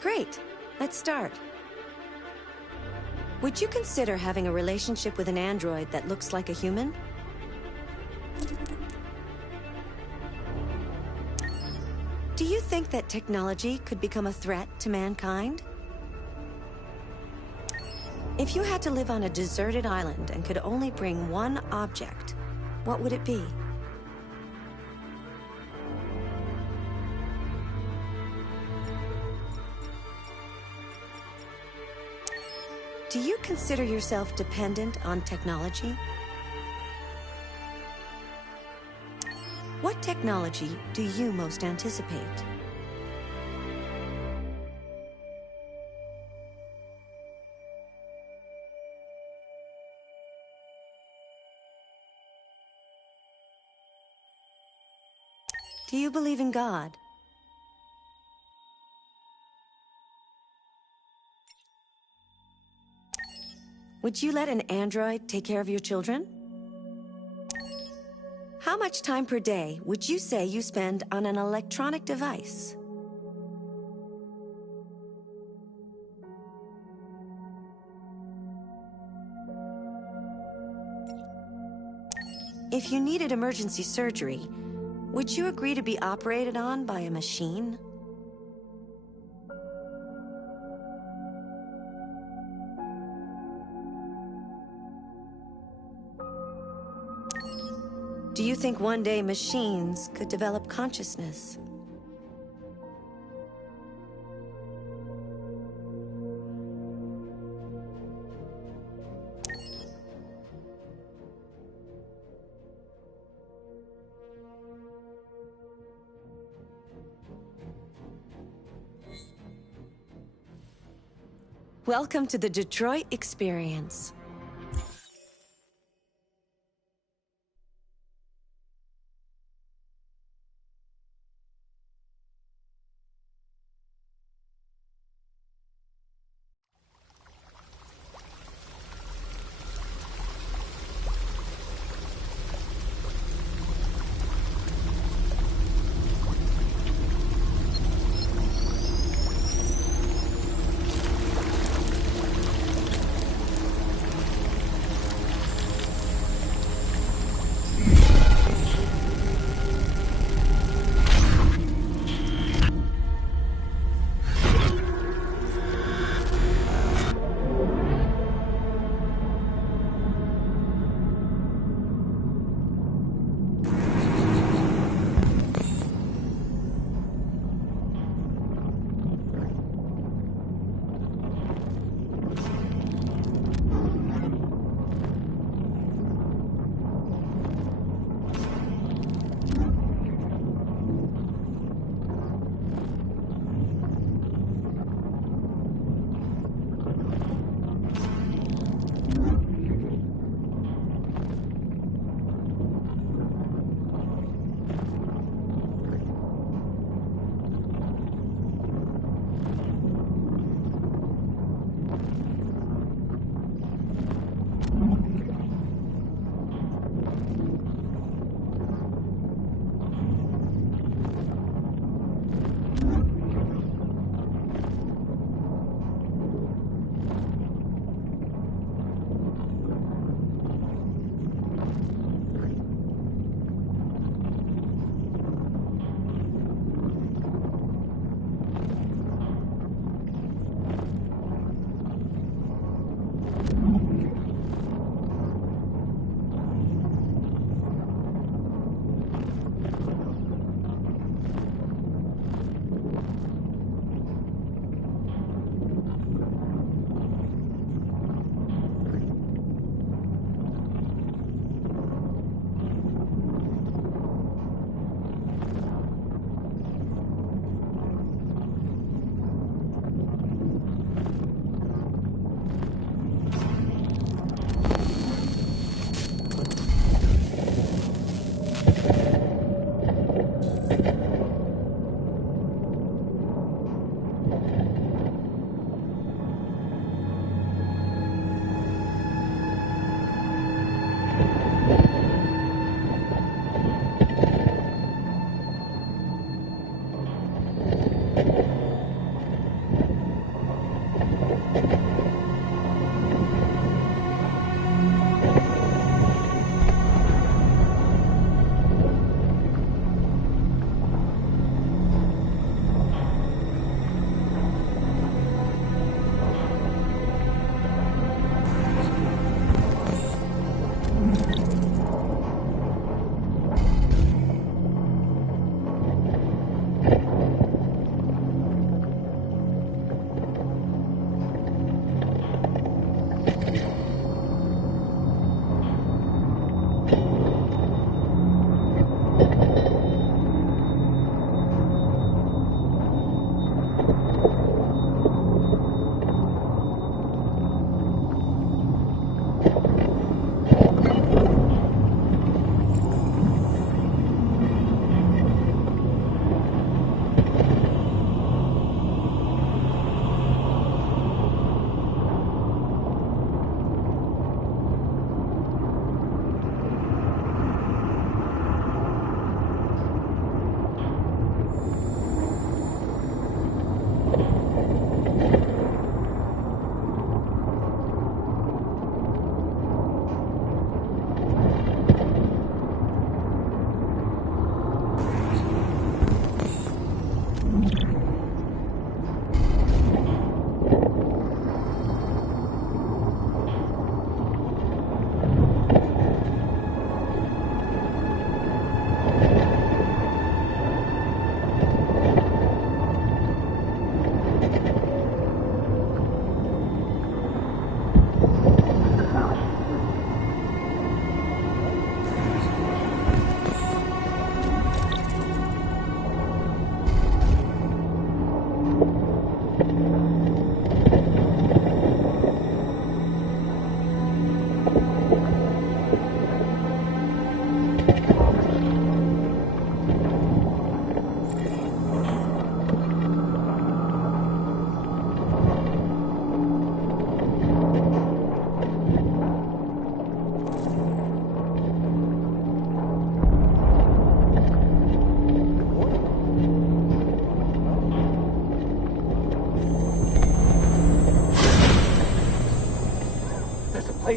Great. Let's start. Would you consider having a relationship with an android that looks like a human? Do you think that technology could become a threat to mankind? If you had to live on a deserted island and could only bring one object, what would it be? Do you consider yourself dependent on technology? What technology do you most anticipate? Do you believe in God? Would you let an android take care of your children? How much time per day would you say you spend on an electronic device? If you needed emergency surgery, would you agree to be operated on by a machine? Do you think one day machines could develop consciousness? Welcome to the Detroit Experience.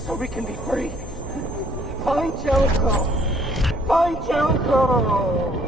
so we can be free. Find Jericho! Find Jericho!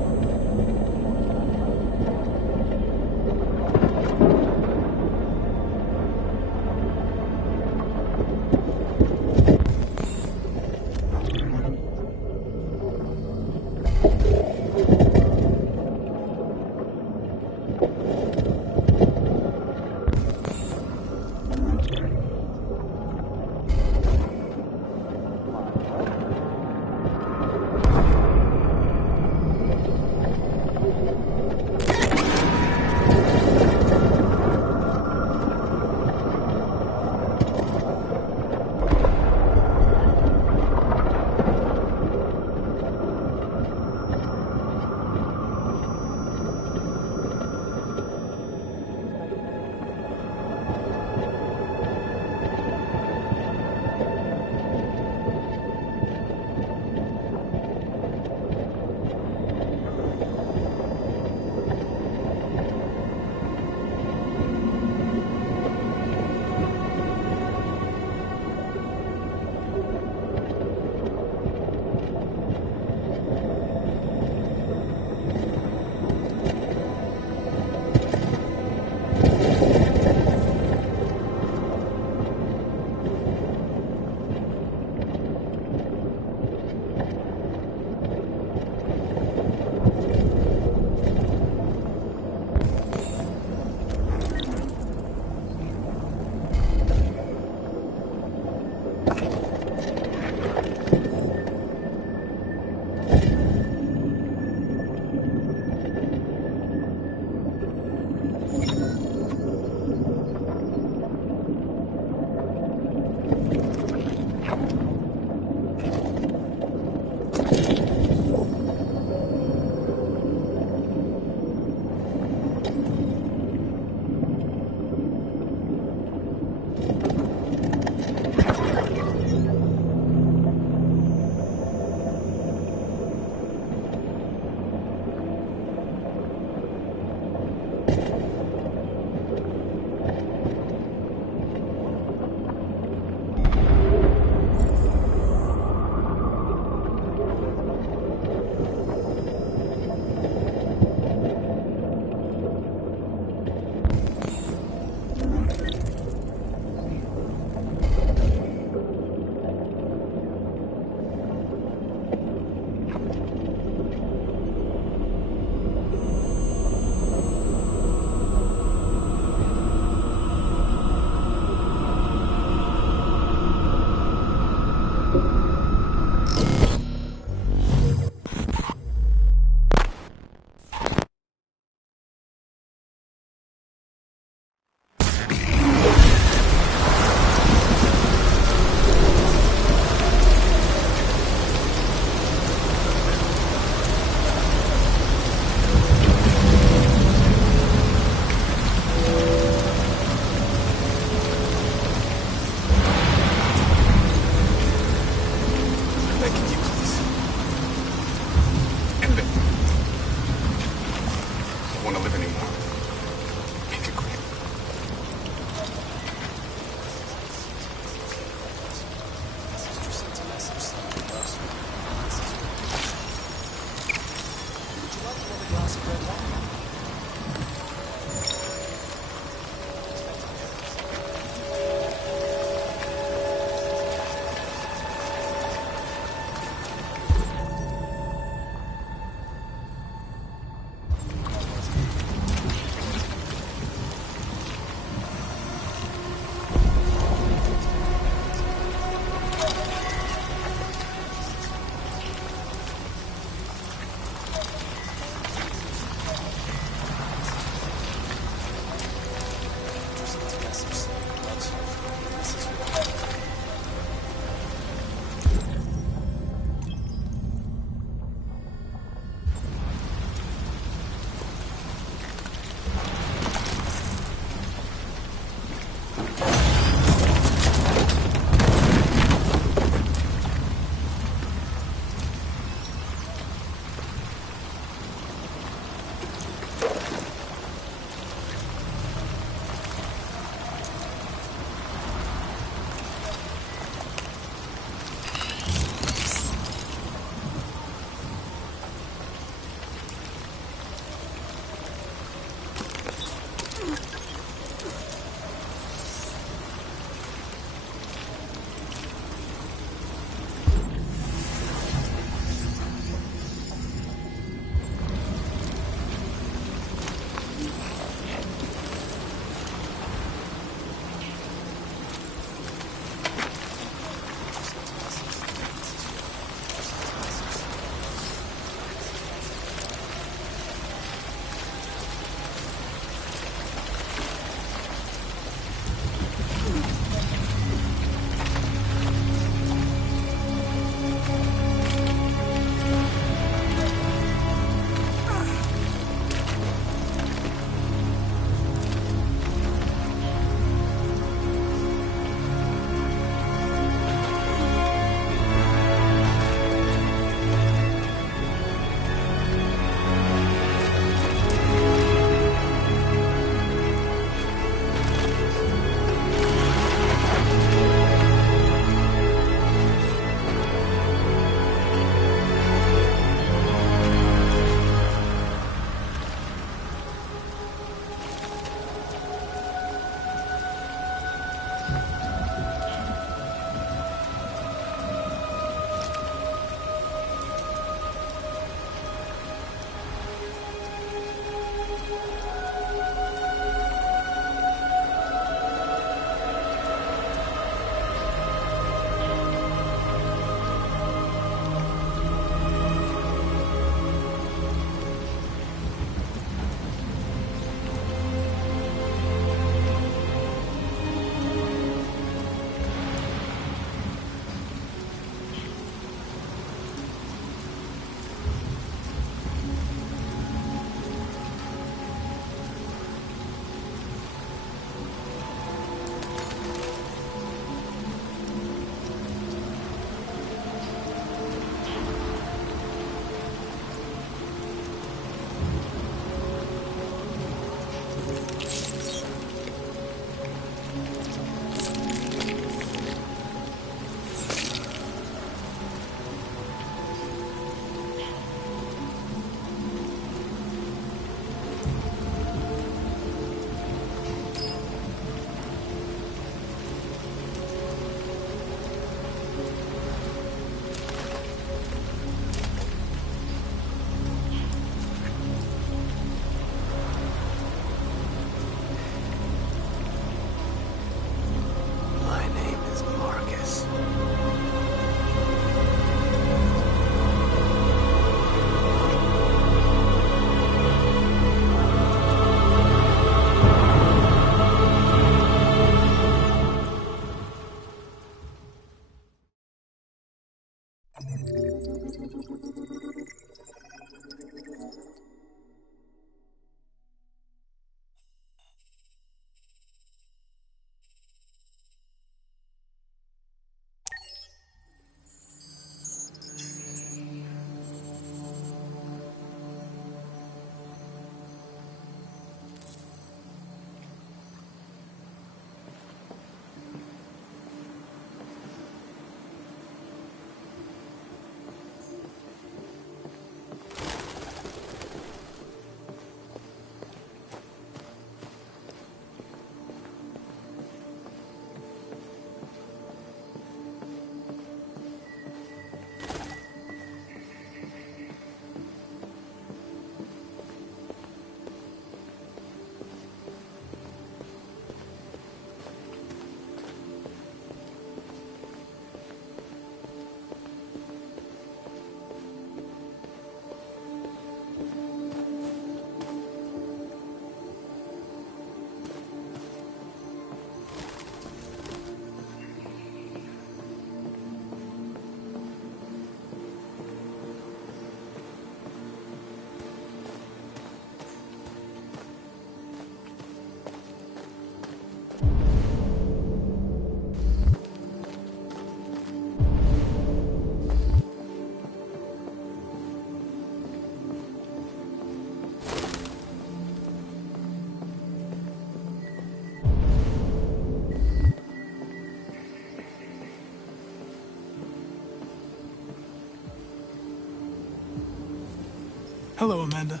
Hello, Amanda.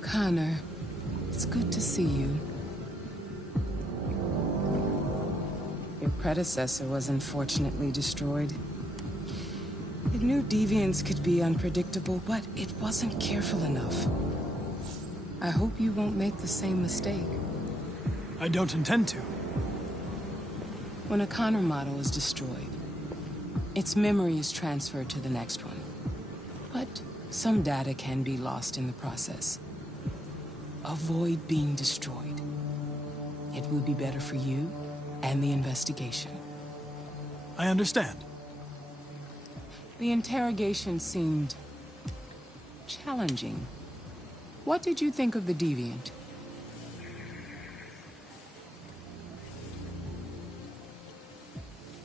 Connor, it's good to see you. Your predecessor was unfortunately destroyed. It knew deviants could be unpredictable, but it wasn't careful enough. I hope you won't make the same mistake. I don't intend to. When a Connor model is destroyed, its memory is transferred to the next one. But some data can be lost in the process. Avoid being destroyed. It would be better for you and the investigation. I understand. The interrogation seemed challenging. What did you think of the deviant?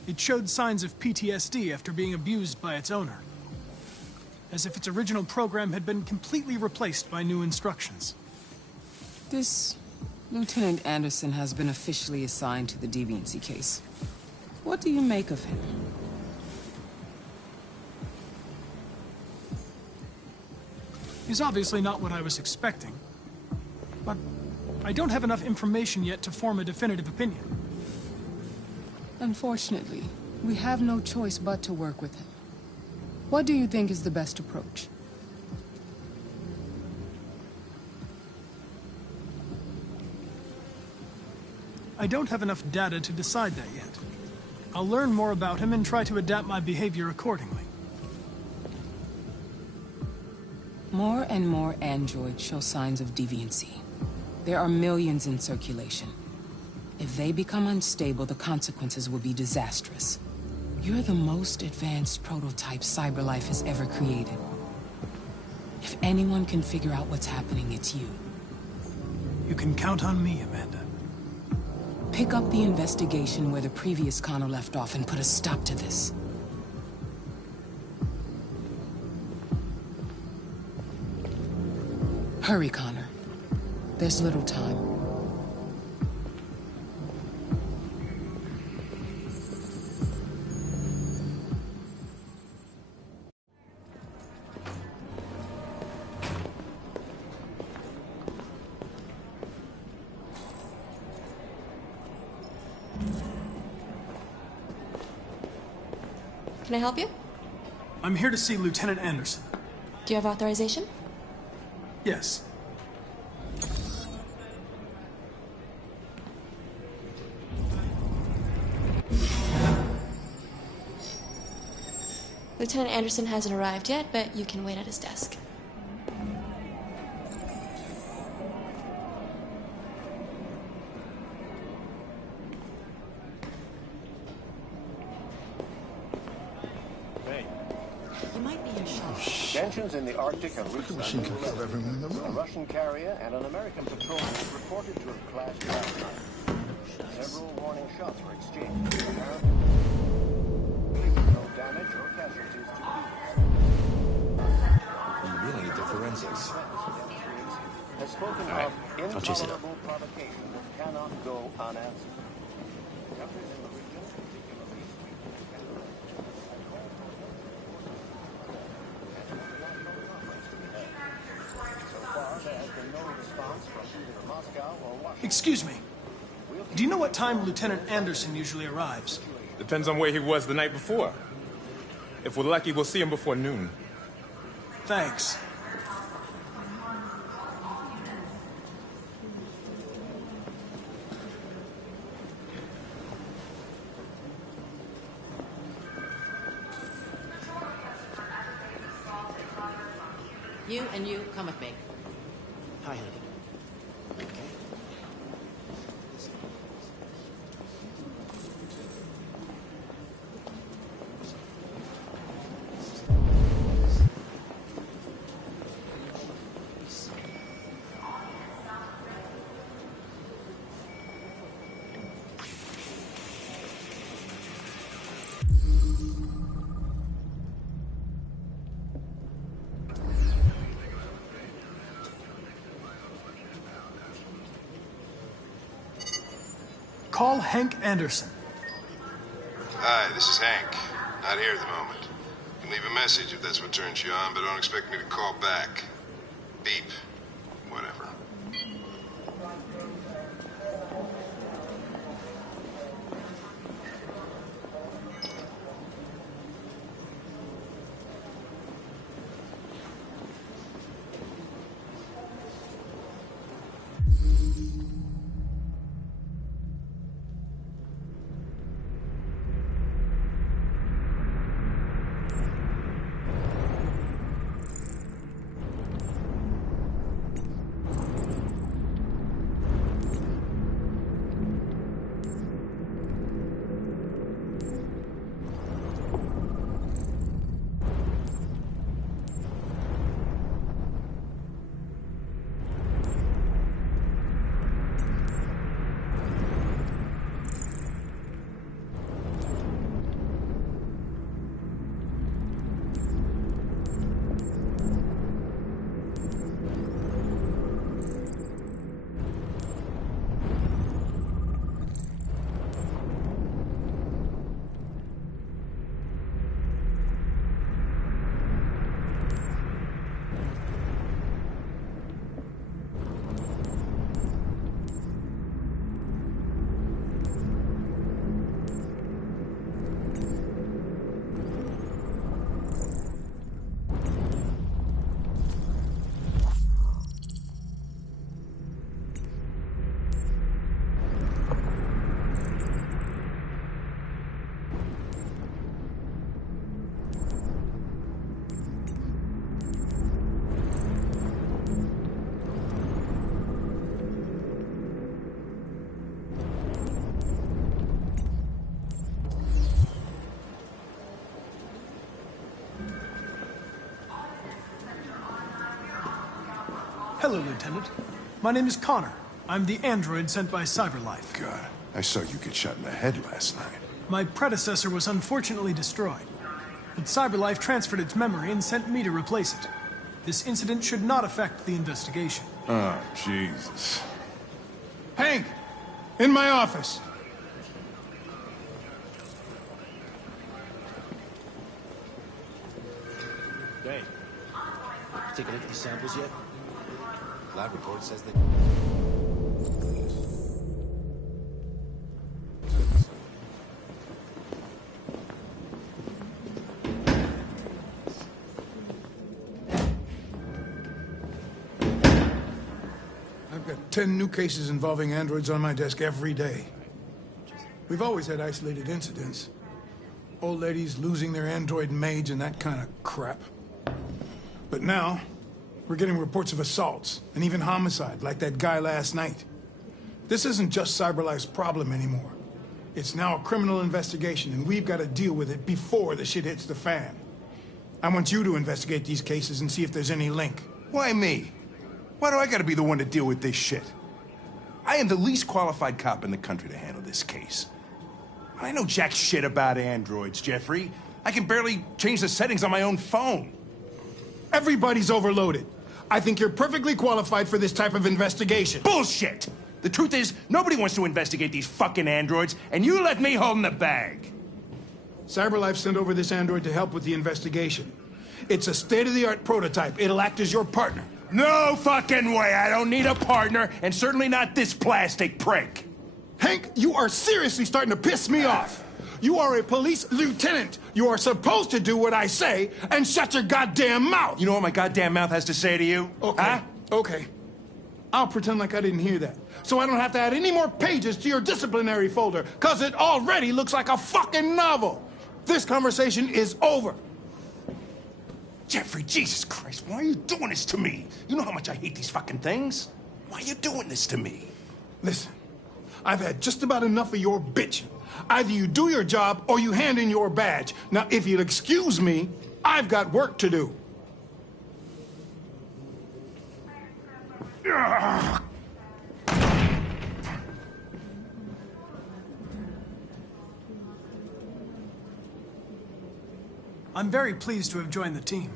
It showed signs of PTSD after being abused by its owner. As if its original program had been completely replaced by new instructions. This Lieutenant Anderson has been officially assigned to the deviancy case. What do you make of him? He's obviously not what I was expecting. But I don't have enough information yet to form a definitive opinion. Unfortunately, we have no choice but to work with him. What do you think is the best approach? I don't have enough data to decide that yet. I'll learn more about him and try to adapt my behavior accordingly. More and more androids show signs of deviancy. There are millions in circulation. If they become unstable, the consequences will be disastrous. You're the most advanced prototype cyberlife has ever created. If anyone can figure out what's happening, it's you. You can count on me, Amanda. Pick up the investigation where the previous Connor left off and put a stop to this. Hurry, Connor. There's little time. Can I help you? I'm here to see Lieutenant Anderson. Do you have authorization? Yes. Lieutenant Anderson hasn't arrived yet, but you can wait at his desk. Tensions in the Arctic have reached Machine can kill everyone in the a room. Russian carrier and an American patrol reported to have clashed last night. Several warning shots were exchanged. Apparently, no damage or casualties to vehicles. You really need the forensics. Has spoken All right, of I'll chase it up. intolerable provocation that cannot go unanswered. Countries in the region, particularly Excuse me. Do you know what time Lieutenant Anderson usually arrives? Depends on where he was the night before. If we're lucky, we'll see him before noon. Thanks. You and you, come with me. Hi, honey. Okay. Call Hank Anderson. Hi, this is Hank. Not here at the moment. Leave a message if that's what turns you on, but don't expect me to call back. Beep. Whatever. Hello, Lieutenant. My name is Connor. I'm the android sent by CyberLife. God, I saw you get shot in the head last night. My predecessor was unfortunately destroyed, but CyberLife transferred its memory and sent me to replace it. This incident should not affect the investigation. Oh, Jesus. Hank! In my office! Hey, take a look at these samples yet? Lab report says that... I've got 10 new cases involving androids on my desk every day. We've always had isolated incidents. Old ladies losing their android maids and that kind of crap. But now, we're getting reports of assaults and even homicide, like that guy last night. This isn't just CyberLife's problem anymore. It's now a criminal investigation, and we've got to deal with it before the shit hits the fan. I want you to investigate these cases and see if there's any link. Why me? Why do I gotta be the one to deal with this shit? I am the least qualified cop in the country to handle this case. I know jack shit about androids, Jeffrey. I can barely change the settings on my own phone. Everybody's overloaded. I think you're perfectly qualified for this type of investigation. Bullshit! The truth is, nobody wants to investigate these fucking androids, and you let me hold in the bag. CyberLife sent over this android to help with the investigation. It's a state-of-the-art prototype. It'll act as your partner. No fucking way! I don't need a partner, and certainly not this plastic prick. Hank, you are seriously starting to piss me off. You are a police lieutenant. You are supposed to do what I say and shut your goddamn mouth. You know what my goddamn mouth has to say to you? Okay. Huh? Okay. I'll pretend like I didn't hear that, so I don't have to add any more pages to your disciplinary folder, because it already looks like a fucking novel. This conversation is over. Jeffrey, Jesus Christ, why are you doing this to me? You know how much I hate these fucking things. Why are you doing this to me? Listen, I've had just about enough of your bitching. Either you do your job or you hand in your badge. Now, if you'll excuse me, I've got work to do. I'm very pleased to have joined the team.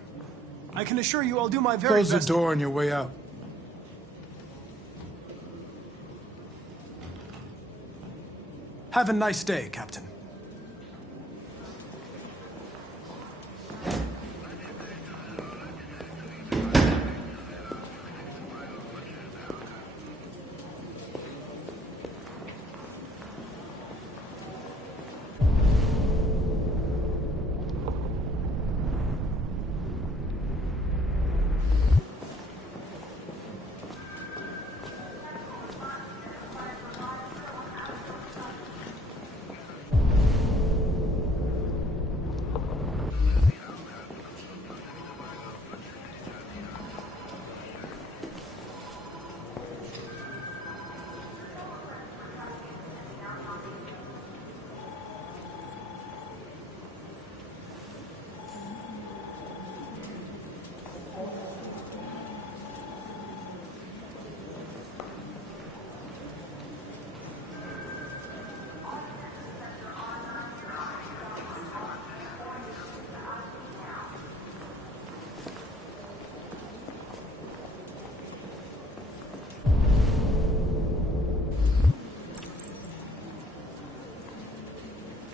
I can assure you I'll do my very Close best. the door on your way out. Have a nice day, Captain.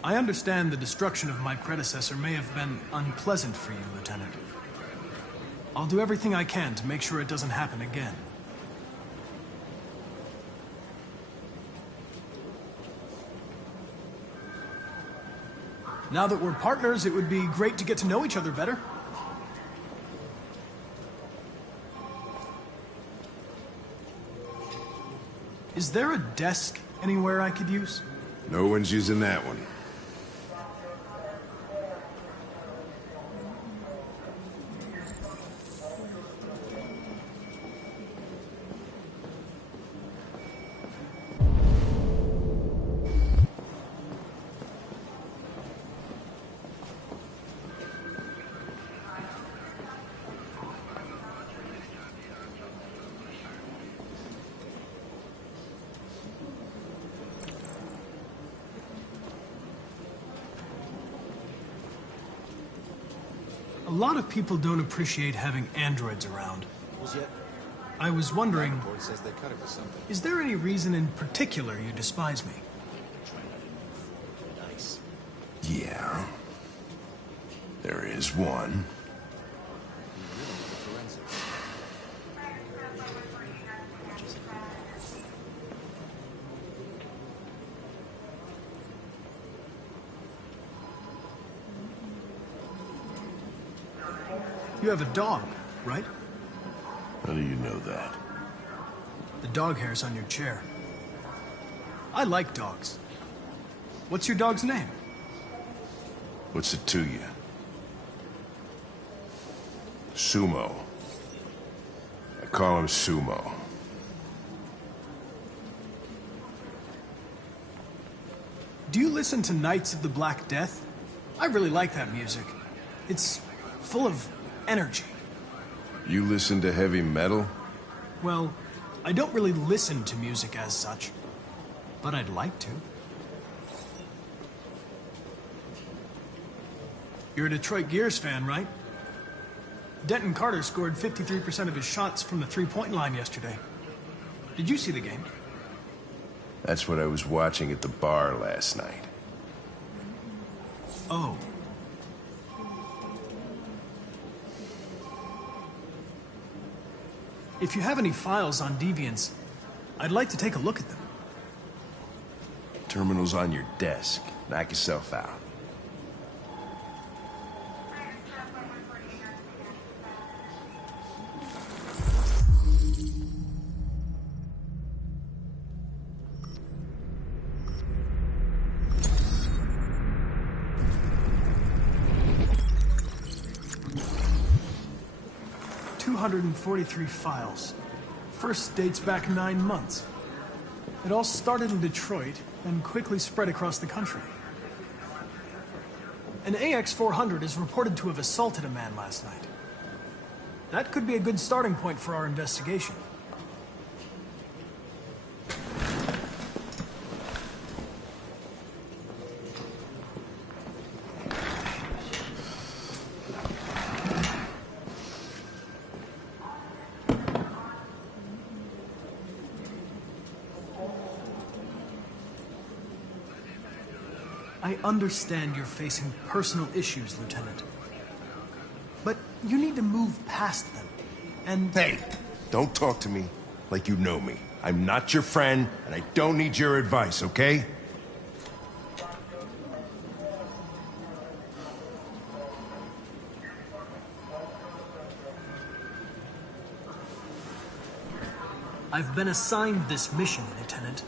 I understand the destruction of my predecessor may have been unpleasant for you, Lieutenant. I'll do everything I can to make sure it doesn't happen again. Now that we're partners, it would be great to get to know each other better. Is there a desk anywhere I could use? No one's using that one. A lot of people don't appreciate having androids around. I was wondering, is there any reason in particular you despise me? Yeah. There is one. You have a dog, right? How do you know that? The dog hair's on your chair. I like dogs. What's your dog's name? What's it to you? Sumo. I call him Sumo. Do you listen to Knights of the Black Death? I really like that music. It's full of energy. You listen to heavy metal? Well, I don't really listen to music as such, but I'd like to. You're a Detroit Gears fan, right? Denton Carter scored 53% of his shots from the three-point line yesterday. Did you see the game? That's what I was watching at the bar last night. Oh. If you have any files on Deviants, I'd like to take a look at them. Terminal's on your desk. Knock yourself out. .243 files. First dates back 9 months. It all started in Detroit and quickly spread across the country. An AX-400 is reported to have assaulted a man last night. That could be a good starting point for our investigation. I understand you're facing personal issues, Lieutenant. But you need to move past them, and... Hey, don't talk to me like you know me. I'm not your friend, and I don't need your advice, okay? I've been assigned this mission, Lieutenant.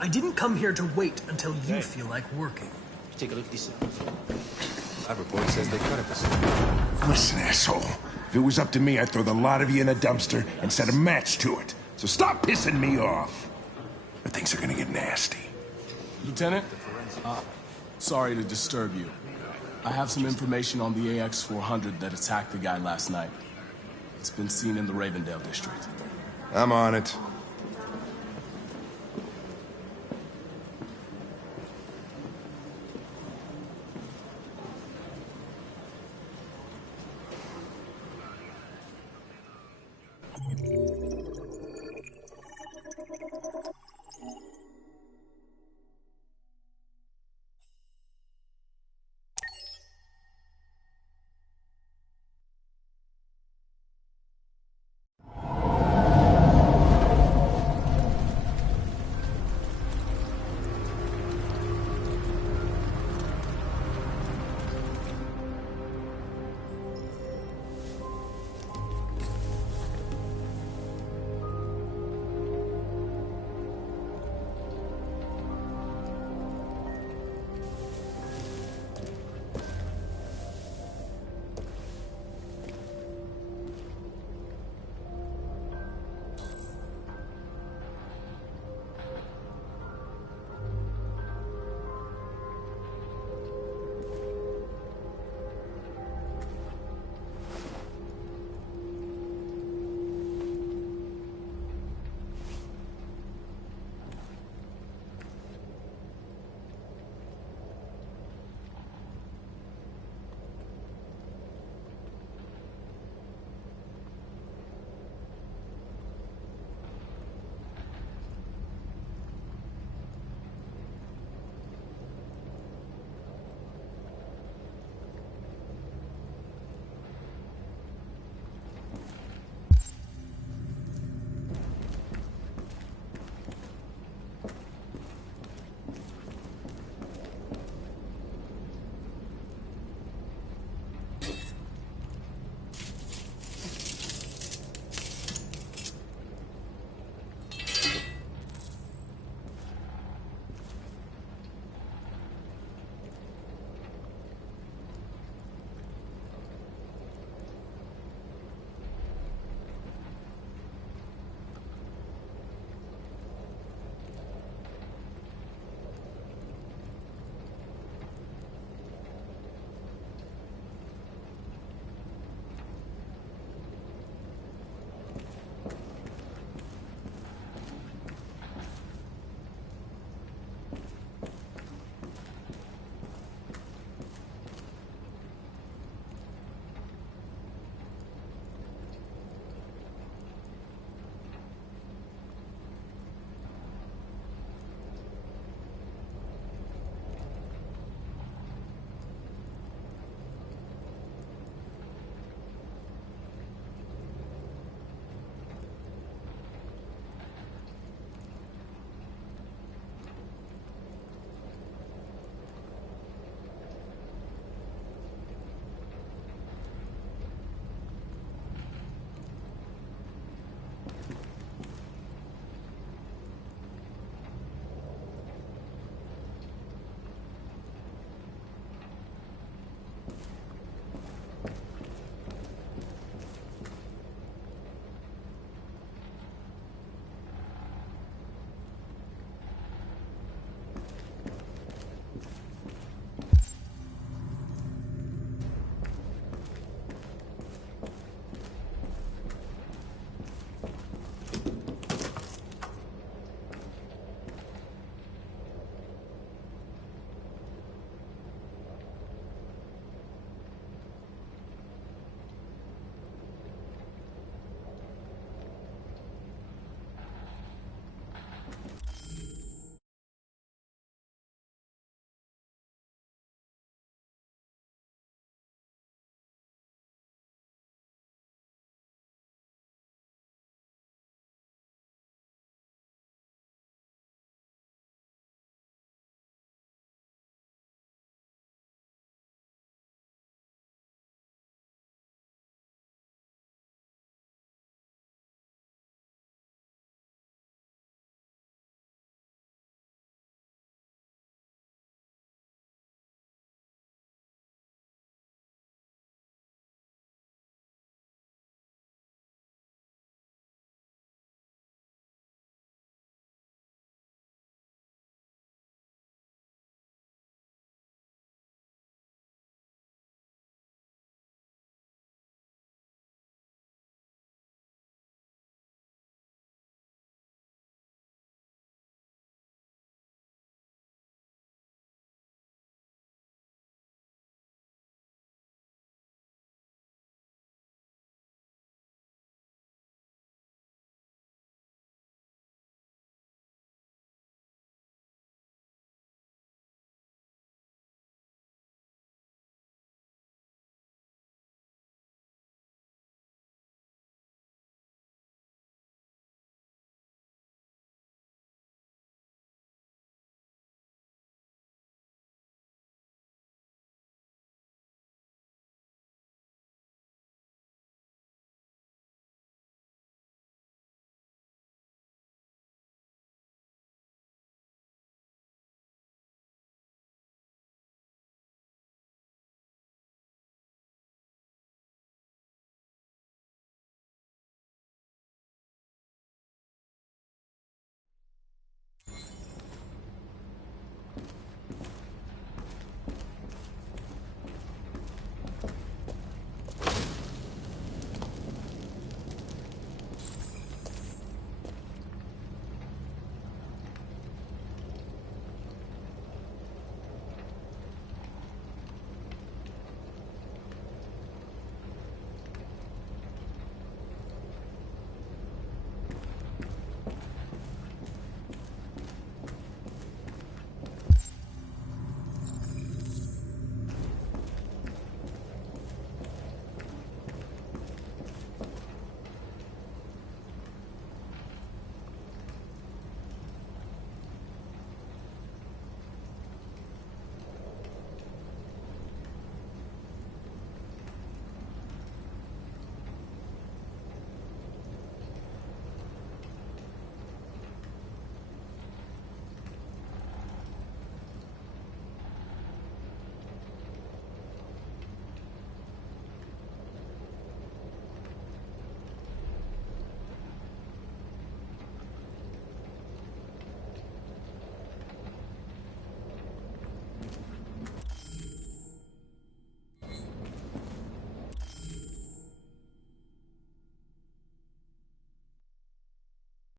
I didn't come here to wait until you feel like working. Take a look at these samples. Lab report says they cut it. Listen, asshole. If it was up to me, I'd throw the lot of you in a dumpster and set a match to it. So stop pissing me off. But things are gonna get nasty. Lieutenant? Sorry to disturb you. I have some information on the AX-400 that attacked the guy last night. It's been seen in the Ravendale district. I'm on it.